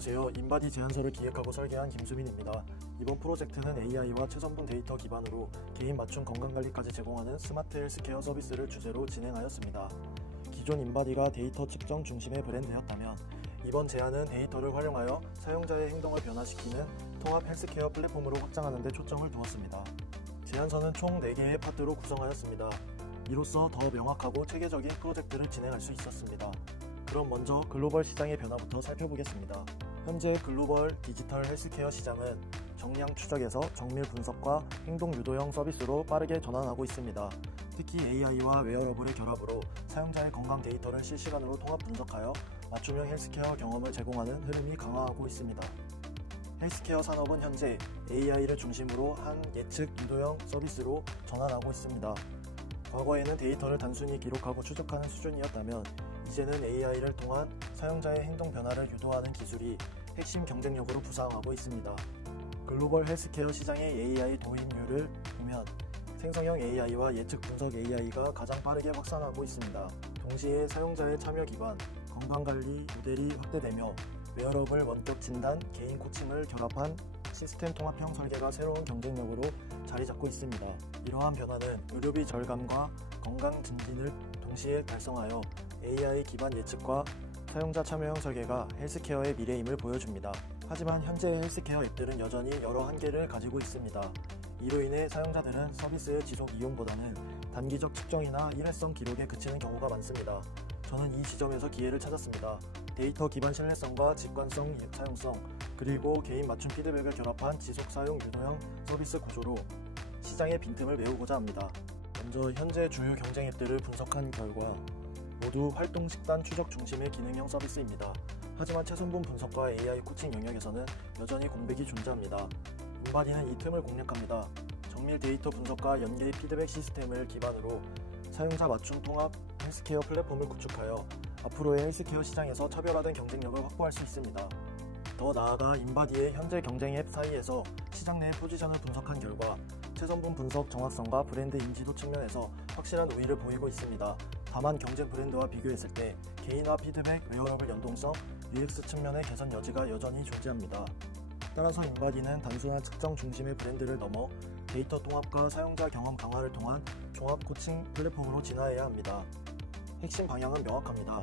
안녕하세요. 인바디 제안서를 기획하고 설계한 김수민입니다. 이번 프로젝트는 AI와 최선분 데이터 기반으로 개인 맞춤 건강관리까지 제공하는 스마트 헬스케어 서비스를 주제로 진행하였습니다. 기존 인바디가 데이터 측정 중심의 브랜드였다면 이번 제안은 데이터를 활용하여 사용자의 행동을 변화시키는 통합 헬스케어 플랫폼으로 확장하는 데 초점을 두었습니다. 제안서는 총 4개의 파트로 구성하였습니다. 이로써 더 명확하고 체계적인 프로젝트를 진행할 수 있었습니다. 그럼 먼저 글로벌 시장의 변화부터 살펴보겠습니다. 현재 글로벌 디지털 헬스케어 시장은 정량 추적에서 정밀 분석과 행동 유도형 서비스로 빠르게 전환하고 있습니다. 특히 AI와 웨어러블의 결합으로 사용자의 건강 데이터를 실시간으로 통합 분석하여 맞춤형 헬스케어 경험을 제공하는 흐름이 강화하고 있습니다. 헬스케어 산업은 현재 AI를 중심으로 한 예측 유도형 서비스로 전환하고 있습니다. 과거에는 데이터를 단순히 기록하고 추적하는 수준이었다면 이제는 AI를 통한 사용자의 행동 변화를 유도하는 기술이 핵심 경쟁력으로 부상하고 있습니다. 글로벌 헬스케어 시장의 AI 도입률을 보면 생성형 AI와 예측 분석 AI가 가장 빠르게 확산하고 있습니다. 동시에 사용자의 참여 기반, 건강관리 모델이 확대되며 웨어러블 원격 진단, 개인 코칭을 결합한 시스템 통합형 설계가 새로운 경쟁력으로 자리 잡고 있습니다. 이러한 변화는 의료비 절감과 건강 증진을 동시에 달성하여 AI 기반 예측과 사용자 참여형 설계가 헬스케어의 미래임을 보여줍니다. 하지만 현재 헬스케어 앱들은 여전히 여러 한계를 가지고 있습니다. 이로 인해 사용자들은 서비스의 지속 이용보다는 단기적 측정이나 일회성 기록에 그치는 경우가 많습니다. 저는 이 지점에서 기회를 찾았습니다. 데이터 기반 신뢰성과 직관성 사용성, 그리고 개인 맞춤 피드백을 결합한 지속 사용 유도형 서비스 구조로 시장의 빈틈을 메우고자 합니다. 먼저 현재 주요 경쟁 앱들을 분석한 결과 모두 활동 식단 추적 중심의 기능형 서비스입니다. 하지만 최선분 분석과 AI 코칭 영역에서는 여전히 공백이 존재합니다. 인바디는 이 틈을 공략합니다. 정밀 데이터 분석과 연계 피드백 시스템을 기반으로 사용자 맞춤 통합 헬스케어 플랫폼을 구축하여 앞으로의 헬스케어 시장에서 차별화된 경쟁력을 확보할 수 있습니다. 더 나아가 인바디의 현재 경쟁 앱 사이에서 시장 내의 포지션을 분석한 결과 최선분 분석 정확성과 브랜드 인지도 측면에서 확실한 우위를 보이고 있습니다. 다만 경쟁 브랜드와 비교했을 때 개인화 피드백, 웨어러블 연동성, UX 측면의 개선 여지가 여전히 존재합니다. 따라서 인바디는 단순한 측정 중심의 브랜드를 넘어 데이터 통합과 사용자 경험 강화를 통한 종합 코칭 플랫폼으로 진화해야 합니다. 핵심 방향은 명확합니다.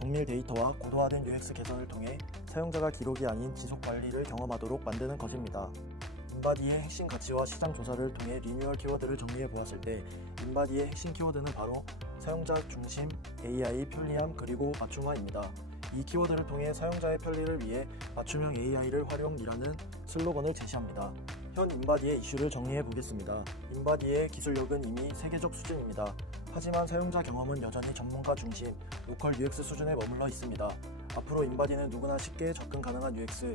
정밀 데이터와 고도화된 UX 개선을 통해 사용자가 기록이 아닌 지속 관리를 경험하도록 만드는 것입니다. 인바디의 핵심 가치와 시장 조사를 통해 리뉴얼 키워드를 정리해 보았을 때 인바디의 핵심 키워드는 바로 사용자 중심, AI 편리함, 그리고 맞춤화입니다. 이 키워드를 통해 사용자의 편리를 위해 맞춤형 AI를 활용이라는 슬로건을 제시합니다. 현 인바디의 이슈를 정리해 보겠습니다. 인바디의 기술력은 이미 세계적 수준입니다. 하지만 사용자 경험은 여전히 전문가 중심, 로컬 UX 수준에 머물러 있습니다. 앞으로 인바디는 누구나 쉽게 접근 가능한 UX,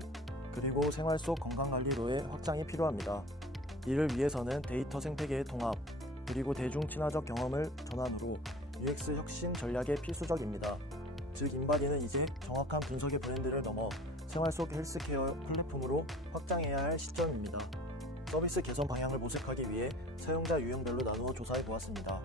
그리고 생활 속 건강관리로의 확장이 필요합니다. 이를 위해서는 데이터 생태계의 통합, 그리고 대중 친화적 경험을 전환으로 UX 혁신 전략이 필수적입니다. 즉 인바디는 이제 정확한 분석의 브랜드를 넘어 생활 속 헬스케어 플랫폼으로 확장해야 할 시점입니다. 서비스 개선 방향을 모색하기 위해 사용자 유형별로 나누어 조사해 보았습니다.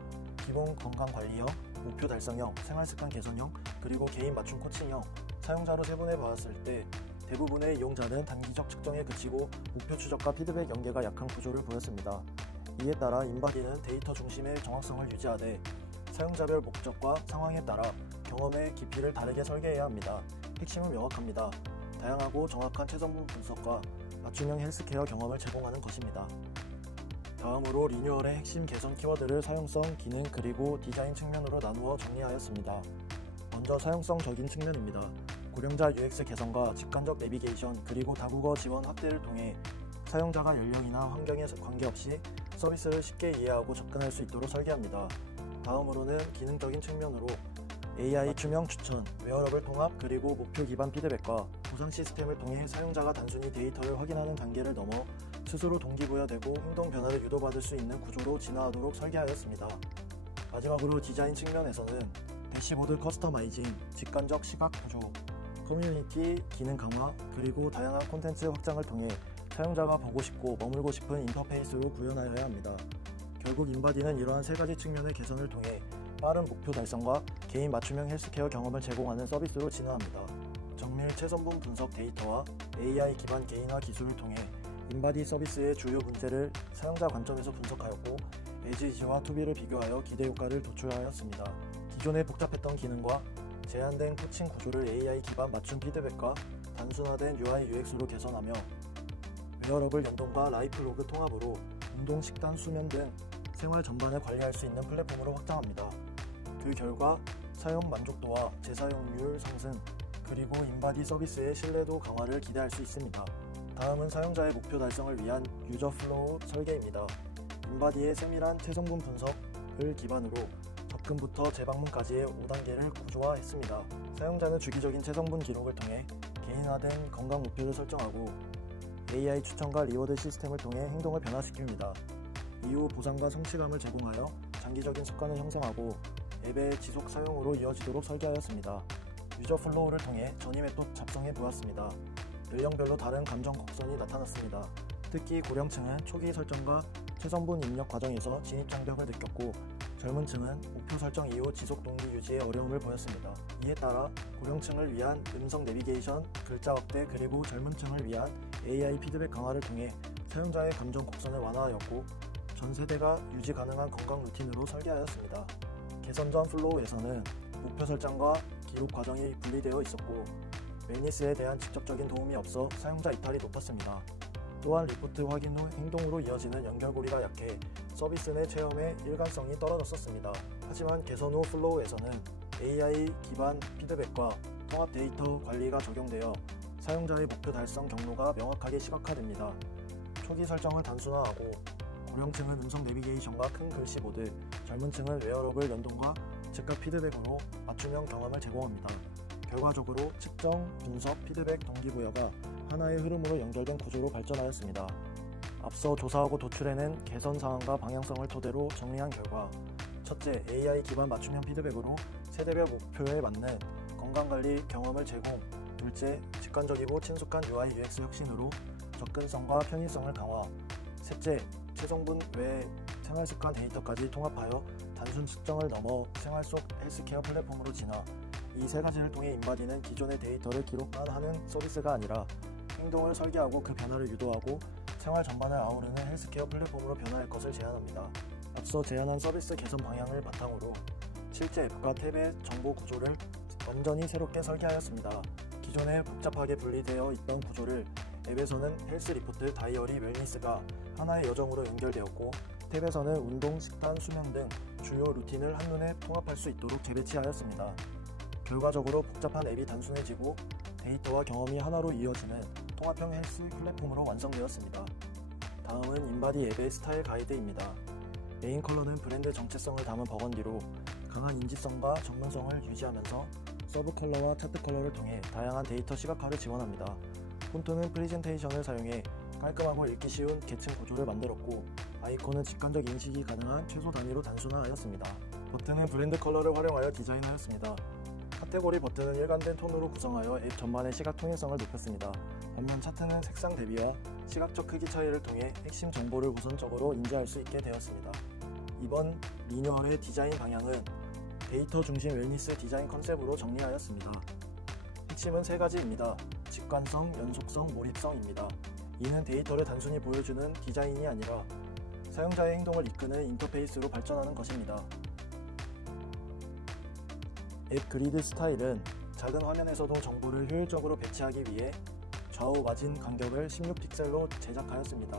기본 건강관리형, 목표 달성형, 생활습관 개선형, 그리고 개인 맞춤 코칭형, 사용자로 세분해 보았을 때 대부분의 이용자는 단기적 측정에 그치고 목표 추적과 피드백 연계가 약한 구조를 보였습니다. 이에 따라 인바디는 데이터 중심의 정확성을 유지하되 사용자별 목적과 상황에 따라 경험의 깊이를 다르게 설계해야 합니다. 핵심은 명확합니다. 다양하고 정확한 최선분 분석과 맞춤형 헬스케어 경험을 제공하는 것입니다. 다음으로 리뉴얼의 핵심 개선 키워드를 사용성, 기능, 그리고 디자인 측면으로 나누어 정리하였습니다. 먼저 사용성적인 측면입니다. 고령자 UX 개선과 직관적 내비게이션, 그리고 다국어 지원 확대를 통해 사용자가 연령이나 환경에 관계없이 서비스를 쉽게 이해하고 접근할 수 있도록 설계합니다. 다음으로는 기능적인 측면으로 AI 맞춤형 추천, 웨어러블 통합, 그리고 목표 기반 피드백과 보상 시스템을 통해 사용자가 단순히 데이터를 확인하는 단계를 넘어 스스로 동기부여되고 행동 변화를 유도받을 수 있는 구조로 진화하도록 설계하였습니다. 마지막으로 디자인 측면에서는 대시보드 커스터마이징, 직관적 시각 구조, 커뮤니티 기능 강화, 그리고 다양한 콘텐츠 확장을 통해 사용자가 보고 싶고 머물고 싶은 인터페이스로 구현하여야 합니다. 결국 인바디는 이러한 세 가지 측면의 개선을 통해 빠른 목표 달성과 개인 맞춤형 헬스케어 경험을 제공하는 서비스로 진화합니다. 정밀 동일 최선분 분석 데이터와 AI 기반 개인화 기술을 통해 인바디 서비스의 주요 문제를 사용자 관점에서 분석하였고 에즈이지와 투비를 비교하여 기대 효과를 도출하였습니다. 기존의 복잡했던 기능과 제한된 코칭 구조를 AI 기반 맞춤 피드백과 단순화된 UI UX로 개선하며 웨어러블 연동과 라이프 로그 통합으로 운동, 식단, 수면 등 생활 전반을 관리할 수 있는 플랫폼으로 확장합니다. 그 결과 사용 만족도와 재사용률 상승, 그리고 인바디 서비스의 신뢰도 강화를 기대할 수 있습니다. 다음은 사용자의 목표 달성을 위한 유저 플로우 설계입니다. 인바디의 세밀한 체성분 분석을 기반으로 접근부터 재방문까지의 5단계를 구조화했습니다. 사용자는 주기적인 체성분 기록을 통해 개인화된 건강 목표를 설정하고 AI 추천과 리워드 시스템을 통해 행동을 변화시킵니다. 이후 보상과 성취감을 제공하여 장기적인 습관을 형성하고 앱의 지속 사용으로 이어지도록 설계하였습니다. 유저 플로우를 통해 전임에 또 작성해 보았습니다. 연령별로 다른 감정 곡선이 나타났습니다. 특히 고령층은 초기 설정과 체성분 입력 과정에서 진입 장벽을 느꼈고 젊은 층은 목표 설정 이후 지속 동기 유지에 어려움을 보였습니다. 이에 따라 고령층을 위한 음성 내비게이션, 글자 확대, 그리고 젊은 층을 위한 AI 피드백 강화를 통해 사용자의 감정 곡선을 완화하였고 전 세대가 유지 가능한 건강 루틴으로 설계하였습니다. 개선 전 플로우에서는 목표 설정과 기록 과정이 분리되어 있었고 웰니스에 대한 직접적인 도움이 없어 사용자 이탈이 높았습니다. 또한 리포트 확인 후 행동으로 이어지는 연결고리가 약해 서비스 내 체험의 일관성이 떨어졌었습니다. 하지만 개선 후 플로우에서는 AI 기반 피드백과 통합 데이터 관리가 적용되어 사용자의 목표 달성 경로가 명확하게 시각화됩니다. 초기 설정을 단순화하고 고령층은 음성 내비게이션과 큰 글씨 보드, 젊은 층은 웨어러블 연동과 즉각 피드백으로 맞춤형 경험을 제공합니다. 결과적으로 측정, 분석, 피드백, 동기부여가 하나의 흐름으로 연결된 구조로 발전하였습니다. 앞서 조사하고 도출해낸 개선 사항과 방향성을 토대로 정리한 결과 첫째, AI 기반 맞춤형 피드백으로 세대별 목표에 맞는 건강관리 경험을 제공. 둘째, 직관적이고 친숙한 UI UX 혁신으로 접근성과 편의성을 강화. 셋째, 체성분 외 생활습관 데이터까지 통합하여 단순 측정을 넘어 생활 속 헬스케어 플랫폼으로 진화. 이 세 가지를 통해 인바디는 기존의 데이터를 기록만 하는 서비스가 아니라 행동을 설계하고 그 변화를 유도하고 생활 전반을 아우르는 헬스케어 플랫폼으로 변화할 것을 제안합니다. 앞서 제안한 서비스 개선 방향을 바탕으로 실제 앱과 탭의 정보 구조를 완전히 새롭게 설계하였습니다. 기존에 복잡하게 분리되어 있던 구조를 앱에서는 헬스 리포트, 다이어리, 웰니스가 하나의 여정으로 연결되었고 탭에서는 운동, 식단, 수면 등 주요 루틴을 한눈에 통합할 수 있도록 재배치하였습니다. 결과적으로 복잡한 앱이 단순해지고 데이터와 경험이 하나로 이어지는 통합형 헬스 플랫폼으로 완성되었습니다. 다음은 인바디 앱의 스타일 가이드입니다. 메인 컬러는 브랜드 정체성을 담은 버건디로 강한 인지성과 전문성을 유지하면서 서브 컬러와 차트 컬러를 통해 다양한 데이터 시각화를 지원합니다. 폰트는 프레젠테이션을 사용해 깔끔하고 읽기 쉬운 계층 구조를 만들었고 아이콘은 직관적 인식이 가능한 최소 단위로 단순화하였습니다. 버튼은 브랜드 컬러를 활용하여 디자인하였습니다. 카테고리 버튼은 일관된 톤으로 구성하여 앱 전반의 시각 통일성을 높였습니다. 반면 차트는 색상 대비와 시각적 크기 차이를 통해 핵심 정보를 우선적으로 인지할 수 있게 되었습니다. 이번 리뉴얼의 디자인 방향은 데이터 중심 웰니스 디자인 컨셉으로 정리하였습니다. 핵심은 세 가지입니다. 직관성, 연속성, 몰입성입니다. 이는 데이터를 단순히 보여주는 디자인이 아니라 사용자의 행동을 이끄는 인터페이스로 발전하는 것입니다. 앱 그리드 스타일은 작은 화면에서도 정보를 효율적으로 배치하기 위해 좌우 마진 간격을 16픽셀로 제작하였습니다.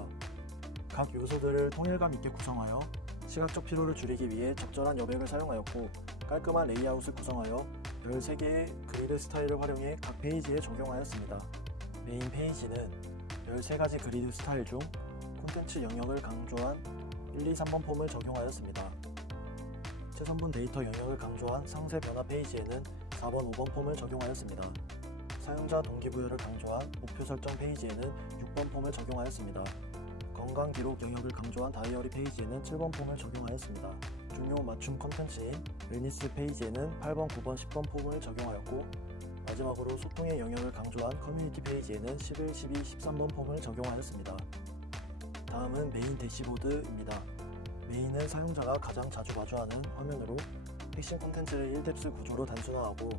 각 요소들을 통일감 있게 구성하여 시각적 피로를 줄이기 위해 적절한 여백을 사용하였고 깔끔한 레이아웃을 구성하여 13개의 그리드 스타일을 활용해 각 페이지에 적용하였습니다. 메인 페이지는 13가지 그리드 스타일 중 콘텐츠 영역을 강조한 1, 2, 3번 폼을 적용하였습니다. 체성분 데이터 영역을 강조한 상세 변화 페이지에는 4번, 5번 폼을 적용하였습니다. 사용자 동기부여를 강조한 목표 설정 페이지에는 6번 폼을 적용하였습니다. 건강 기록 영역을 강조한 다이어리 페이지에는 7번 폼을 적용하였습니다. 중요 맞춤 콘텐츠인 웰니스 페이지에는 8번, 9번, 10번 폼을 적용하였고 마지막으로 소통의 영역을 강조한 커뮤니티 페이지에는 11, 12, 13번 폼을 적용하였습니다. 다음은 메인 대시보드입니다. 메인은 사용자가 가장 자주 마주하는 화면으로 핵심 콘텐츠를 1뎁스 구조로 단순화하고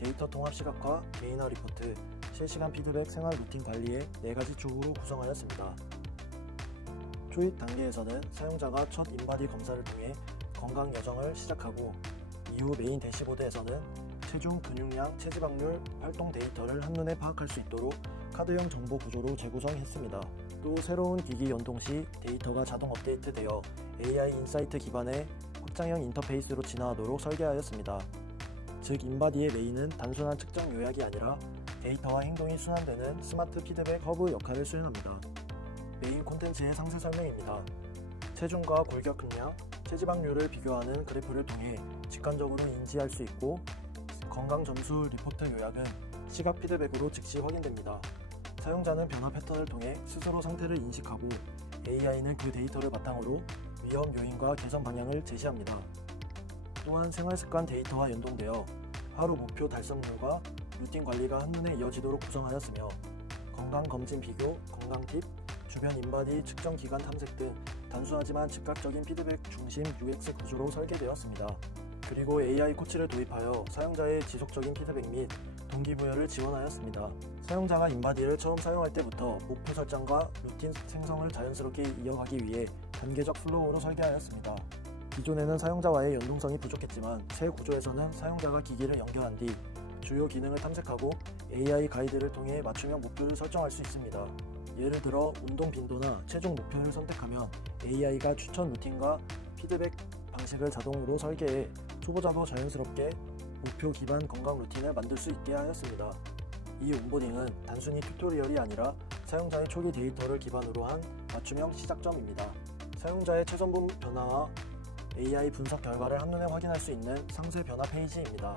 데이터 통합 시각화, 개인화 리포트, 실시간 피드백, 생활 루틴 관리의 4가지 축으로 구성하였습니다. 초입 단계에서는 사용자가 첫 인바디 검사를 통해 건강 여정을 시작하고, 이후 메인 대시보드에서는 체중, 근육량, 체지방률, 활동 데이터를 한눈에 파악할 수 있도록 카드형 정보 구조로 재구성했습니다. 또 새로운 기기 연동 시 데이터가 자동 업데이트되어 AI 인사이트 기반의 확장형 인터페이스로 진화하도록 설계하였습니다. 즉, 인바디의 메인은 단순한 측정 요약이 아니라 데이터와 행동이 순환되는 스마트 피드백 허브 역할을 수행합니다. 메인 콘텐츠의 상세 설명입니다. 체중과 골격 함량, 체지방률을 비교하는 그래프를 통해 직관적으로 인지할 수 있고, 건강 점수 리포트 요약은 시각 피드백으로 즉시 확인됩니다. 사용자는 변화 패턴을 통해 스스로 상태를 인식하고, AI는 그 데이터를 바탕으로 위험 요인과 개선 방향을 제시합니다. 또한 생활습관 데이터와 연동되어 하루 목표 달성률과 루틴 관리가 한눈에 이어지도록 구성하였으며, 건강검진 비교, 건강 팁, 주변 인바디 측정 기간 탐색 등 단순하지만 즉각적인 피드백 중심 UX 구조로 설계되었습니다. 그리고 AI 코치를 도입하여 사용자의 지속적인 피드백 및 동기부여를 지원하였습니다. 사용자가 인바디를 처음 사용할 때부터 목표 설정과 루틴 생성을 자연스럽게 이어가기 위해 단계적 플로우로 설계하였습니다. 기존에는 사용자와의 연동성이 부족했지만, 새 구조에서는 사용자가 기기를 연결한 뒤 주요 기능을 탐색하고 AI 가이드를 통해 맞춤형 목표를 설정할 수 있습니다. 예를 들어 운동 빈도나 체중 목표를 선택하면 AI가 추천 루틴과 피드백 방식을 자동으로 설계해 초보자도 자연스럽게 목표 기반 건강 루틴을 만들 수 있게 하였습니다. 이 온보딩은 단순히 튜토리얼이 아니라 사용자의 초기 데이터를 기반으로 한 맞춤형 시작점입니다. 사용자의 체전분 변화와 AI 분석 결과를 한눈에 확인할 수 있는 상세 변화 페이지입니다.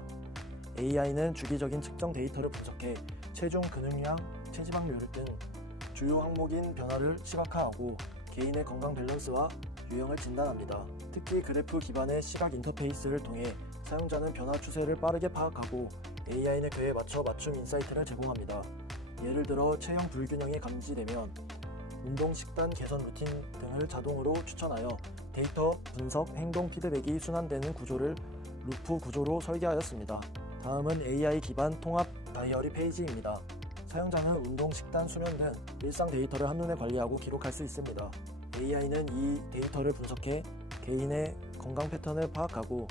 AI는 주기적인 측정 데이터를 분석해 체중, 근육량, 체지방률 등 주요 항목인 변화를 시각화하고 개인의 건강 밸런스와 유형을 진단합니다. 특히 그래프 기반의 시각 인터페이스를 통해 사용자는 변화 추세를 빠르게 파악하고, AI는 그에 맞춰 맞춤 인사이트를 제공합니다. 예를 들어 체형 불균형이 감지되면 운동, 식단 개선 루틴 등을 자동으로 추천하여 데이터 분석, 행동 피드백이 순환되는 구조를 루프 구조로 설계하였습니다. 다음은 AI 기반 통합 다이어리 페이지입니다. 사용자는 운동, 식단, 수면 등 일상 데이터를 한눈에 관리하고 기록할 수 있습니다. AI는 이 데이터를 분석해 개인의 건강 패턴을 파악하고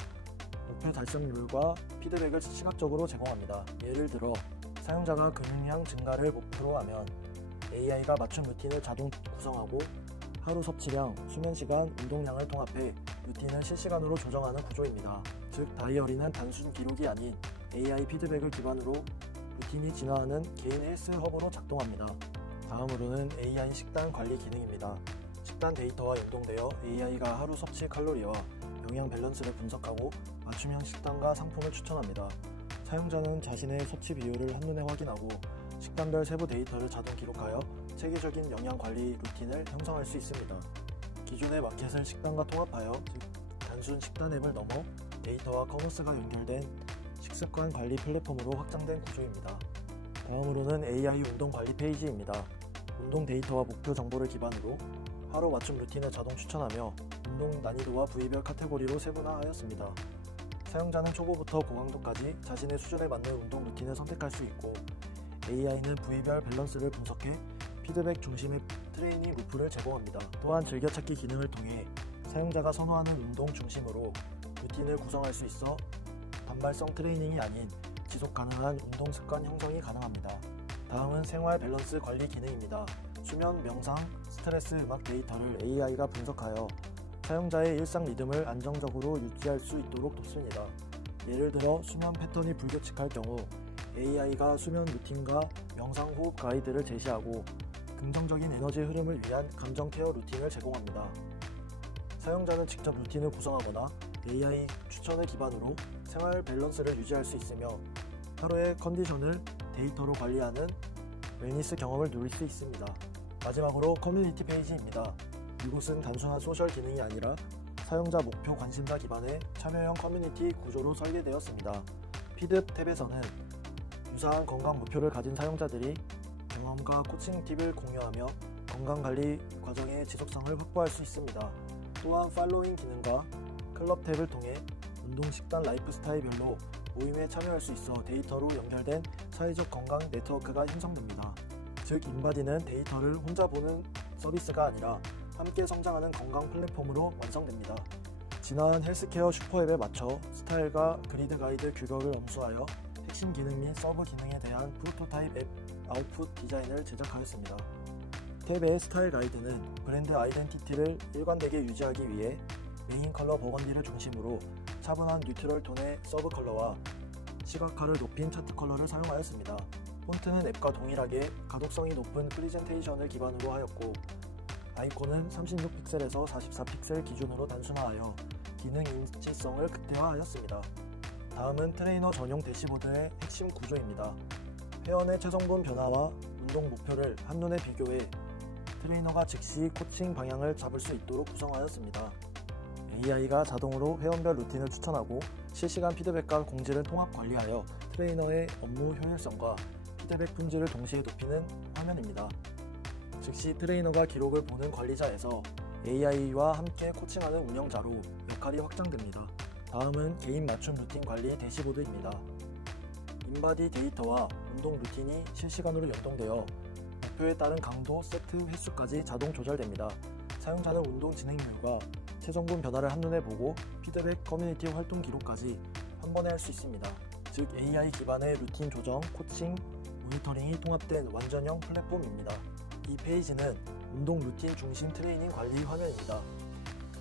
목표 달성률과 피드백을 시각적으로 제공합니다. 예를 들어 사용자가 근육량 증가를 목표로 하면 AI가 맞춤 루틴을 자동 구성하고 하루 섭취량, 수면시간, 운동량을 통합해 루틴을 실시간으로 조정하는 구조입니다. 즉, 다이어리는 단순 기록이 아닌 AI 피드백을 기반으로 루틴이 진화하는 개인 헬스 허브로 작동합니다. 다음으로는 AI 식단 관리 기능입니다. 식단 데이터와 연동되어 AI가 하루 섭취 칼로리와 영양 밸런스를 분석하고 맞춤형 식단과 상품을 추천합니다. 사용자는 자신의 섭취 비율을 한눈에 확인하고 식단별 세부 데이터를 자동 기록하여 체계적인 영양 관리 루틴을 형성할 수 있습니다. 기존의 마켓을 식단과 통합하여, 즉 단순 식단 앱을 넘어 데이터와 커머스가 연결된 식습관 관리 플랫폼으로 확장된 구조입니다. 다음으로는 AI 운동 관리 페이지입니다. 운동 데이터와 목표 정보를 기반으로 하루 맞춤 루틴을 자동 추천하며 운동 난이도와 부위별 카테고리로 세분화하였습니다. 사용자는 초보부터 고강도까지 자신의 수준에 맞는 운동 루틴을 선택할 수 있고, AI는 부위별 밸런스를 분석해 피드백 중심의 트레이닝 루프를 제공합니다. 또한 즐겨찾기 기능을 통해 사용자가 선호하는 운동 중심으로 루틴을 구성할 수 있어 단발성 트레이닝이 아닌 지속 가능한 운동 습관 형성이 가능합니다. 다음은 생활 밸런스 관리 기능입니다. 수면, 명상, 스트레스 음악 데이터를 AI가 분석하여 사용자의 일상 리듬을 안정적으로 유지할 수 있도록 돕습니다. 예를 들어 수면 패턴이 불규칙할 경우 AI가 수면 루틴과 명상 호흡 가이드를 제시하고 긍정적인 에너지 흐름을 위한 감정 케어 루틴을 제공합니다. 사용자는 직접 루틴을 구성하거나 AI 추천을 기반으로 생활 밸런스를 유지할 수 있으며, 하루의 컨디션을 데이터로 관리하는 웰니스 경험을 누릴 수 있습니다. 마지막으로 커뮤니티 페이지입니다. 이곳은 단순한 소셜 기능이 아니라 사용자 목표 관심사 기반의 참여형 커뮤니티 구조로 설계되었습니다. 피드 탭에서는 유사한 건강 목표를 가진 사용자들이 경험과 코칭 팁을 공유하며 건강관리 과정의 지속성을 확보할 수 있습니다. 또한 팔로잉 기능과 클럽 탭을 통해 운동, 식단, 라이프 스타일별로 모임에 참여할 수 있어 데이터로 연결된 사회적 건강 네트워크가 형성됩니다. 즉, 인바디는 데이터를 혼자 보는 서비스가 아니라 함께 성장하는 건강 플랫폼으로 완성됩니다. 진화한 헬스케어 슈퍼앱에 맞춰 스타일과 그리드 가이드 규격을 엄수하여 핵심 기능 및 서브 기능에 대한 프로토타입 앱 아웃풋 디자인을 제작하였습니다. 탭의 스타일 가이드는 브랜드 아이덴티티를 일관되게 유지하기 위해 메인 컬러 버건디를 중심으로 차분한 뉴트럴 톤의 서브 컬러와 시각화를 높인 차트 컬러를 사용하였습니다. 폰트는 앱과 동일하게 가독성이 높은 프리젠테이션을 기반으로 하였고, 아이콘은 36픽셀에서 44픽셀 기준으로 단순화하여 기능 인지성을 극대화하였습니다. 다음은 트레이너 전용 대시보드의 핵심 구조입니다. 회원의 체성분 변화와 운동 목표를 한눈에 비교해 트레이너가 즉시 코칭 방향을 잡을 수 있도록 구성하였습니다. AI가 자동으로 회원별 루틴을 추천하고 실시간 피드백과 공지를 통합 관리하여 트레이너의 업무 효율성과 피드백 품질을 동시에 높이는 화면입니다. 즉시 트레이너가 기록을 보는 관리자에서 AI와 함께 코칭하는 운영자로 역할이 확장됩니다. 다음은 개인 맞춤 루틴 관리 대시보드입니다. 인바디 데이터와 운동 루틴이 실시간으로 연동되어 목표에 따른 강도, 세트, 횟수까지 자동 조절됩니다. 사용자는 운동 진행률과 체성분 변화를 한눈에 보고 피드백, 커뮤니티 활동 기록까지 한 번에 할 수 있습니다. 즉, AI 기반의 루틴 조정, 코칭, 모니터링이 통합된 완전형 플랫폼입니다. 이 페이지는 운동 루틴 중심 트레이닝 관리 화면입니다.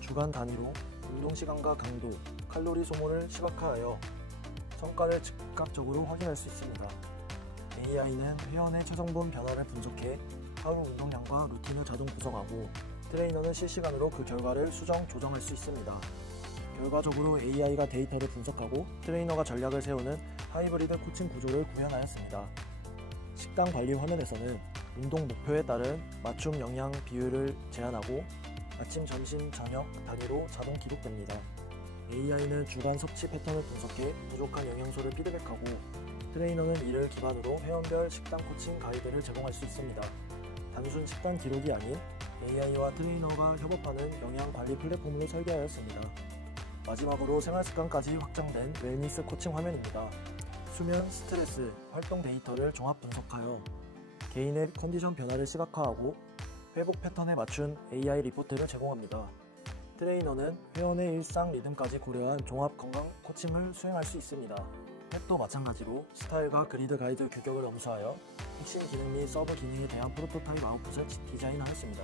주간 단위로 운동 시간과 강도, 칼로리 소모를 시각화하여 성과를 즉각적으로 확인할 수 있습니다. AI는 회원의 체성분 변화를 분석해 하루 운동량과 루틴을 자동 구성하고 트레이너는 실시간으로 그 결과를 수정, 조정할 수 있습니다. 결과적으로 AI가 데이터를 분석하고 트레이너가 전략을 세우는 하이브리드 코칭 구조를 구현하였습니다. 식단 관리 화면에서는 운동 목표에 따른 맞춤 영양 비율을 제한하고 아침, 점심, 저녁 단위로 자동 기록됩니다. AI는 주간 섭취 패턴을 분석해 부족한 영양소를 피드백하고 트레이너는 이를 기반으로 회원별 식단 코칭 가이드를 제공할 수 있습니다. 단순 식단 기록이 아닌 AI와 트레이너가 협업하는 영양 관리 플랫폼으로 설계하였습니다. 마지막으로 생활습관까지 확장된 웰니스 코칭 화면입니다. 수면, 스트레스, 활동 데이터를 종합 분석하여 개인의 컨디션 변화를 시각화하고 회복 패턴에 맞춘 AI 리포트를 제공합니다. 트레이너는 회원의 일상 리듬까지 고려한 종합 건강 코칭을 수행할 수 있습니다. 앱도 마찬가지로 스타일과 그리드 가이드 규격을 엄수하여 핵심 기능 및 서브 기능에 대한 프로토타입 아웃풋을 디자인하였습니다.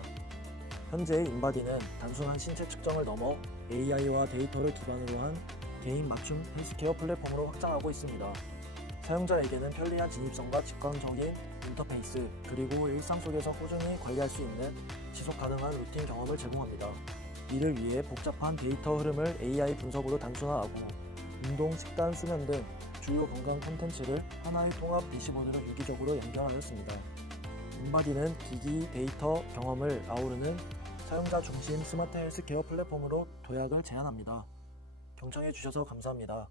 현재 인바디는 단순한 신체 측정을 넘어 AI와 데이터를 기반으로 한 개인 맞춤 헬스케어 플랫폼으로 확장하고 있습니다. 사용자에게는 편리한 진입성과 직관적인 인터페이스, 그리고 일상 속에서 꾸준히 관리할 수 있는 지속 가능한 루틴 경험을 제공합니다. 이를 위해 복잡한 데이터 흐름을 AI 분석으로 단순화하고 운동, 식단, 수면 등 주요 건강 콘텐츠를 하나의 통합 대시보드로 유기적으로 연결하였습니다. 인바디는 기기, 데이터, 경험을 아우르는 사용자 중심 스마트 헬스케어 플랫폼으로 도약을 제안합니다. 경청해 주셔서 감사합니다.